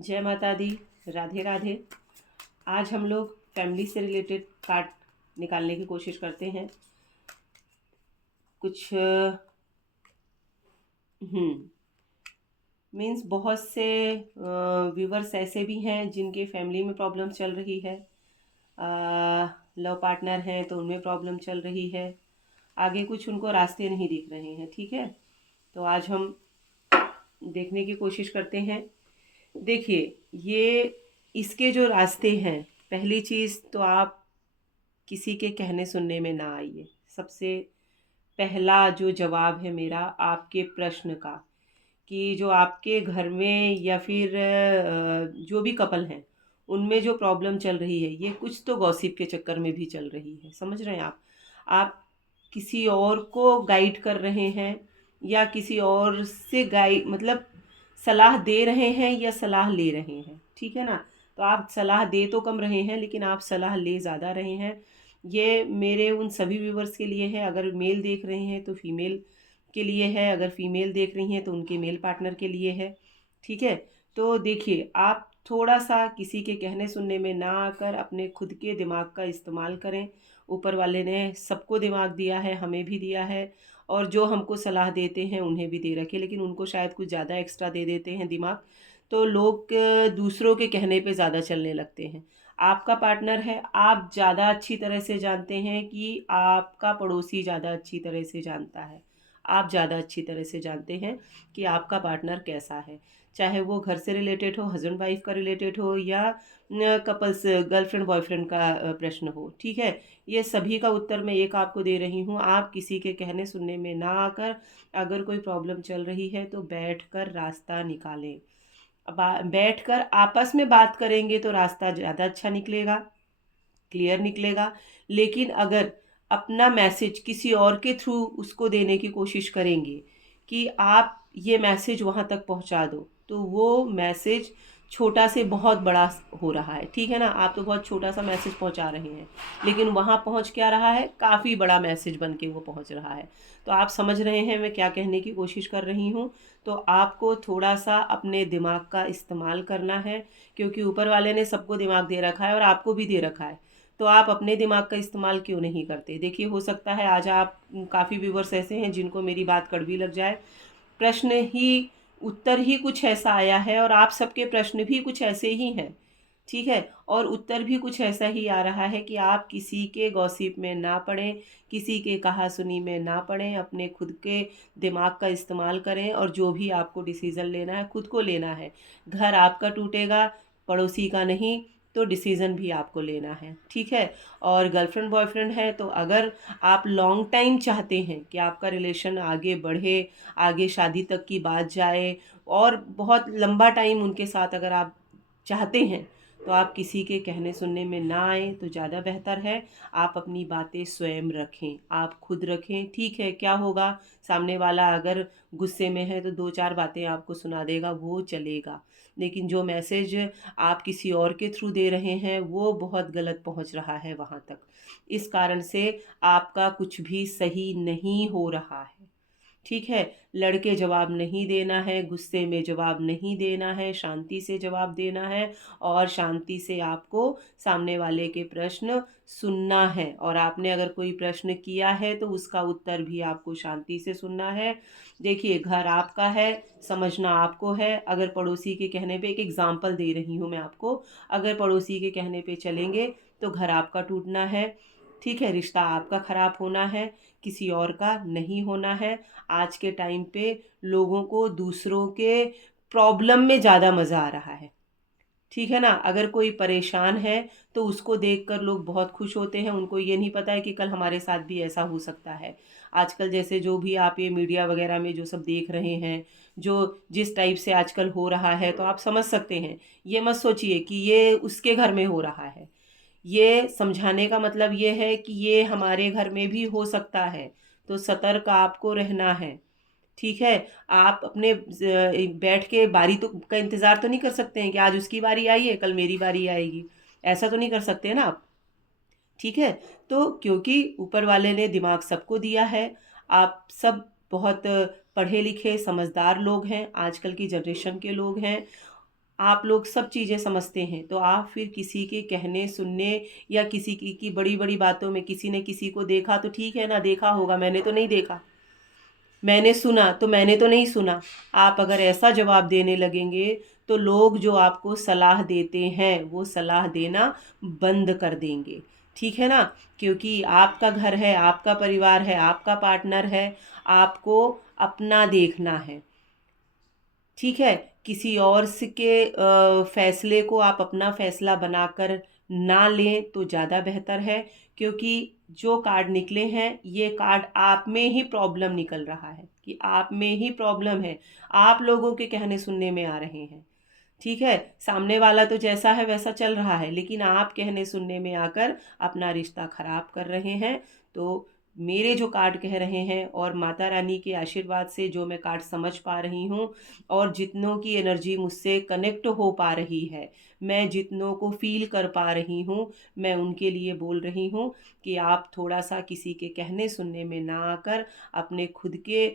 जय माता दी। राधे राधे। आज हम लोग फैमिली से रिलेटेड कार्ड निकालने की कोशिश करते हैं। कुछ मीन्स बहुत से व्यूवर्स ऐसे भी हैं जिनके फैमिली में प्रॉब्लम चल रही है, लव पार्टनर हैं तो उनमें प्रॉब्लम चल रही है, आगे कुछ उनको रास्ते नहीं दिख रहे हैं। ठीक है, तो आज हम देखने की कोशिश करते हैं। देखिए, ये इसके जो रास्ते हैं, पहली चीज़ तो आप किसी के कहने सुनने में ना आइए। सबसे पहला जो जवाब है मेरा आपके प्रश्न का, कि जो आपके घर में या फिर जो भी कपल हैं उनमें जो प्रॉब्लम चल रही है, ये कुछ तो गॉसिप के चक्कर में भी चल रही है। समझ रहे हैं आप किसी और को गाइड कर रहे हैं या किसी और से गाइड मतलब सलाह दे रहे हैं या सलाह ले रहे हैं। ठीक है ना, तो आप सलाह दे तो कम रहे हैं लेकिन आप सलाह ले ज़्यादा रहे हैं। ये मेरे उन सभी व्यूवर्स के लिए है। अगर मेल देख रहे हैं तो फीमेल के लिए है, अगर फीमेल देख रही हैं तो उनके मेल पार्टनर के लिए है। ठीक है, तो देखिए, आप थोड़ा सा किसी के कहने सुनने में ना आकर अपने खुद के दिमाग का इस्तेमाल करें। ऊपर वाले ने सबको दिमाग दिया है, हमें भी दिया है, और जो हमको सलाह देते हैं उन्हें भी दे रखे, लेकिन उनको शायद कुछ ज़्यादा एक्स्ट्रा दे देते हैं दिमाग, तो लोग दूसरों के कहने पे ज़्यादा चलने लगते हैं। आपका पार्टनर है, आप ज़्यादा अच्छी तरह से जानते हैं कि आपका पड़ोसी ज़्यादा अच्छी तरह से जानता है। आप ज़्यादा अच्छी तरह से जानते हैं कि आपका पार्टनर कैसा है, चाहे वो घर से रिलेटेड हो, हस्बैंड वाइफ का रिलेटेड हो, या कपल्स गर्लफ्रेंड बॉयफ्रेंड का प्रश्न हो। ठीक है, ये सभी का उत्तर मैं एक आपको दे रही हूँ। आप किसी के कहने सुनने में ना आकर, अगर कोई प्रॉब्लम चल रही है तो बैठकर रास्ता निकालें। बैठकर आपस में बात करेंगे तो रास्ता ज़्यादा अच्छा निकलेगा, क्लियर निकलेगा। लेकिन अगर अपना मैसेज किसी और के थ्रू उसको देने की कोशिश करेंगे कि आप ये मैसेज वहाँ तक पहुँचा दो, तो वो मैसेज छोटा से बहुत बड़ा हो रहा है। ठीक है ना, आप तो बहुत छोटा सा मैसेज पहुँचा रहे हैं, लेकिन वहाँ पहुँच क्या रहा है, काफ़ी बड़ा मैसेज बन के वो पहुँच रहा है। तो आप समझ रहे हैं मैं क्या कहने की कोशिश कर रही हूँ। तो आपको थोड़ा सा अपने दिमाग का इस्तेमाल करना है, क्योंकि ऊपर वाले ने सबको दिमाग दे रखा है और आपको भी दे रखा है। तो आप अपने दिमाग का इस्तेमाल क्यों नहीं करते। देखिए, हो सकता है आज आप काफ़ी व्यूवर्स ऐसे हैं जिनको मेरी बात कड़वी लग जाए। प्रश्न ही उत्तर ही कुछ ऐसा आया है और आप सबके प्रश्न भी कुछ ऐसे ही हैं। ठीक है, और उत्तर भी कुछ ऐसा ही आ रहा है कि आप किसी के गॉसिप में ना पड़ें, किसी के कहा सुनी में ना पड़ें, अपने खुद के दिमाग का इस्तेमाल करें और जो भी आपको डिसीज़न लेना है खुद को लेना है। घर आपका टूटेगा, पड़ोसी का नहीं, तो डिसीज़न भी आपको लेना है। ठीक है, और गर्लफ्रेंड बॉयफ्रेंड है तो अगर आप लॉन्ग टाइम चाहते हैं कि आपका रिलेशन आगे बढ़े, आगे शादी तक की बात जाए, और बहुत लंबा टाइम उनके साथ अगर आप चाहते हैं, तो आप किसी के कहने सुनने में ना आए तो ज़्यादा बेहतर है। आप अपनी बातें स्वयं रखें, आप खुद रखें। ठीक है, क्या होगा, सामने वाला अगर गुस्से में है तो दो चार बातें आपको सुना देगा, वो चलेगा, लेकिन जो मैसेज आप किसी और के थ्रू दे रहे हैं वो बहुत गलत पहुंच रहा है वहां तक। इस कारण से आपका कुछ भी सही नहीं हो रहा है। ठीक है, लड़के जवाब नहीं देना है, गुस्से में जवाब नहीं देना है, शांति से जवाब देना है, और शांति से आपको सामने वाले के प्रश्न सुनना है। और आपने अगर कोई प्रश्न किया है तो उसका उत्तर भी आपको शांति से सुनना है। देखिए, घर आपका है, समझना आपको है। अगर पड़ोसी के कहने पे, एक एग्जाम्पल दे रही हूँ मैं आपको, अगर पड़ोसी के कहने पे चलेंगे तो घर आपका टूटना है। ठीक है, रिश्ता आपका खराब होना है, किसी और का नहीं होना है। आज के टाइम पे लोगों को दूसरों के प्रॉब्लम में ज़्यादा मज़ा आ रहा है। ठीक है ना, अगर कोई परेशान है तो उसको देखकर लोग बहुत खुश होते हैं। उनको ये नहीं पता है कि कल हमारे साथ भी ऐसा हो सकता है। आजकल जैसे जो भी आप ये मीडिया वगैरह में जो सब देख रहे हैं, जो जिस टाइप से आजकल हो रहा है, तो आप समझ सकते हैं। ये मत सोचिए कि ये उसके घर में हो रहा है। ये समझाने का मतलब ये है कि ये हमारे घर में भी हो सकता है, तो सतर्क आपको रहना है। ठीक है, आप अपने बैठ के बारी तो का इंतज़ार तो नहीं कर सकते हैं कि आज उसकी बारी आई है कल मेरी बारी आएगी। ऐसा तो नहीं कर सकते हैं ना आप। ठीक है, तो क्योंकि ऊपर वाले ने दिमाग सबको दिया है, आप सब बहुत पढ़े लिखे समझदार लोग हैं, आजकल की जनरेशन के लोग हैं। आप लोग सब चीज़ें समझते हैं, तो आप फिर किसी के कहने सुनने या किसी की बड़ी बड़ी बातों में, किसी ने किसी को देखा तो ठीक है ना, देखा होगा, मैंने तो नहीं देखा, मैंने सुना तो मैंने तो नहीं सुना, आप अगर ऐसा जवाब देने लगेंगे तो लोग जो आपको सलाह देते हैं वो सलाह देना बंद कर देंगे। ठीक है ना, क्योंकि आपका घर है, आपका परिवार है, आपका पार्टनर है, आपको अपना देखना है। ठीक है, किसी और के फैसले को आप अपना फैसला बनाकर ना लें तो ज़्यादा बेहतर है, क्योंकि जो कार्ड निकले हैं ये कार्ड आप में ही प्रॉब्लम निकल रहा है, कि आप में ही प्रॉब्लम है, आप लोगों के कहने सुनने में आ रहे हैं। ठीक है, सामने वाला तो जैसा है वैसा चल रहा है, लेकिन आप कहने सुनने में आकर अपना रिश्ता खराब कर रहे हैं। तो मेरे जो कार्ड कह रहे हैं और माता रानी के आशीर्वाद से जो मैं कार्ड समझ पा रही हूँ और जितनों की एनर्जी मुझसे कनेक्ट हो पा रही है, मैं जितनों को फील कर पा रही हूँ, मैं उनके लिए बोल रही हूँ कि आप थोड़ा सा किसी के कहने सुनने में ना आकर अपने खुद के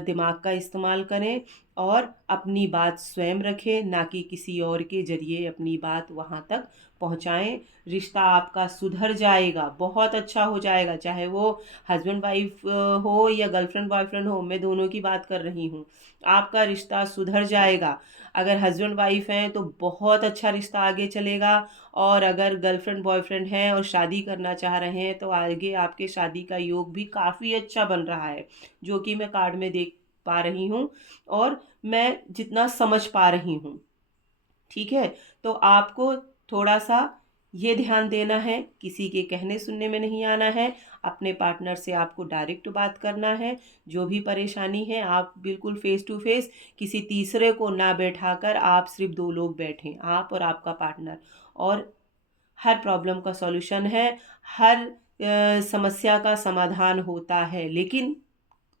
दिमाग का इस्तेमाल करें और अपनी बात स्वयं रखें, ना कि किसी और के ज़रिए अपनी बात वहाँ तक पहुँचाएं। रिश्ता आपका सुधर जाएगा, बहुत अच्छा हो जाएगा, चाहे वो हस्बैंड वाइफ हो या गर्लफ्रेंड बॉयफ्रेंड हो, मैं दोनों की बात कर रही हूँ। आपका रिश्ता सुधर जाएगा। अगर हस्बैंड वाइफ हैं तो बहुत अच्छा रिश्ता आगे चलेगा, और अगर गर्लफ्रेंड बॉयफ्रेंड हैं और शादी करना चाह रहे हैं तो आगे आपके शादी का योग भी काफ़ी अच्छा बन रहा है, जो कि मैं कार्ड में देख पा रही हूँ और मैं जितना समझ पा रही हूँ। ठीक है, तो आपको थोड़ा सा ये ध्यान देना है, किसी के कहने सुनने में नहीं आना है, अपने पार्टनर से आपको डायरेक्ट बात करना है। जो भी परेशानी है आप बिल्कुल फेस टू फेस, किसी तीसरे को ना बैठाकर आप सिर्फ दो लोग बैठें, आप और आपका पार्टनर, और हर प्रॉब्लम का सॉल्यूशन है, हर समस्या का समाधान होता है, लेकिन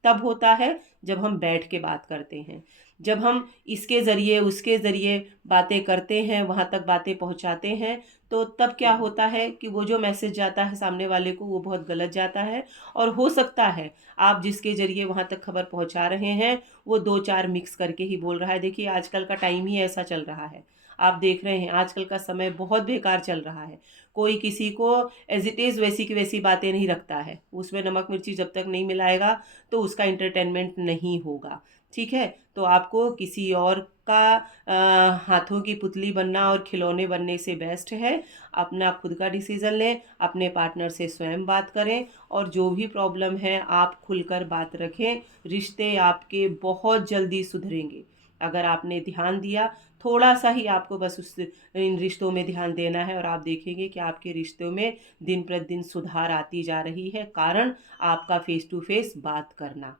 तब होता है जब हम बैठ के बात करते हैं। जब हम इसके ज़रिए उसके ज़रिए बातें करते हैं, वहाँ तक बातें पहुँचाते हैं, तो तब क्या होता है कि वो जो मैसेज जाता है सामने वाले को वो बहुत गलत जाता है, और हो सकता है आप जिसके ज़रिए वहाँ तक खबर पहुँचा रहे हैं वो दो चार मिक्स करके ही बोल रहा है। देखिए आजकल का टाइम ही ऐसा चल रहा है, आप देख रहे हैं आजकल का समय बहुत बेकार चल रहा है। कोई किसी को एज इट इज़ वैसी की वैसी बातें नहीं रखता है, उसमें नमक मिर्ची जब तक नहीं मिलाएगा तो उसका इंटरटेनमेंट नहीं होगा। ठीक है, तो आपको किसी और का हाथों की पुतली बनना और खिलौने बनने से बेस्ट है अपना खुद का डिसीज़न लें, अपने पार्टनर से स्वयं बात करें, और जो भी प्रॉब्लम है आप खुलकर बात रखें। रिश्ते आपके बहुत जल्दी सुधरेंगे अगर आपने ध्यान दिया। थोड़ा सा ही आपको बस उस इन रिश्तों में ध्यान देना है और आप देखेंगे कि आपके रिश्तों में दिन प्रतिदिन सुधार आती जा रही है, कारण आपका फेस टू फेस बात करना।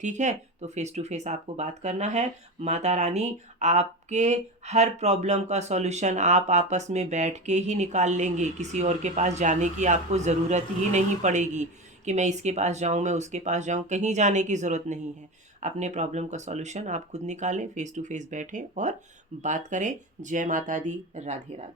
ठीक है, तो फेस टू फेस आपको बात करना है। माता रानी आपके हर प्रॉब्लम का सॉल्यूशन आप आपस में बैठ के ही निकाल लेंगे, किसी और के पास जाने की आपको ज़रूरत ही नहीं पड़ेगी कि मैं इसके पास जाऊं, मैं उसके पास जाऊं, कहीं जाने की ज़रूरत नहीं है। अपने प्रॉब्लम का सॉल्यूशन आप खुद निकालें, फेस टू फेस बैठें और बात करें। जय माता दी, राधे राधे।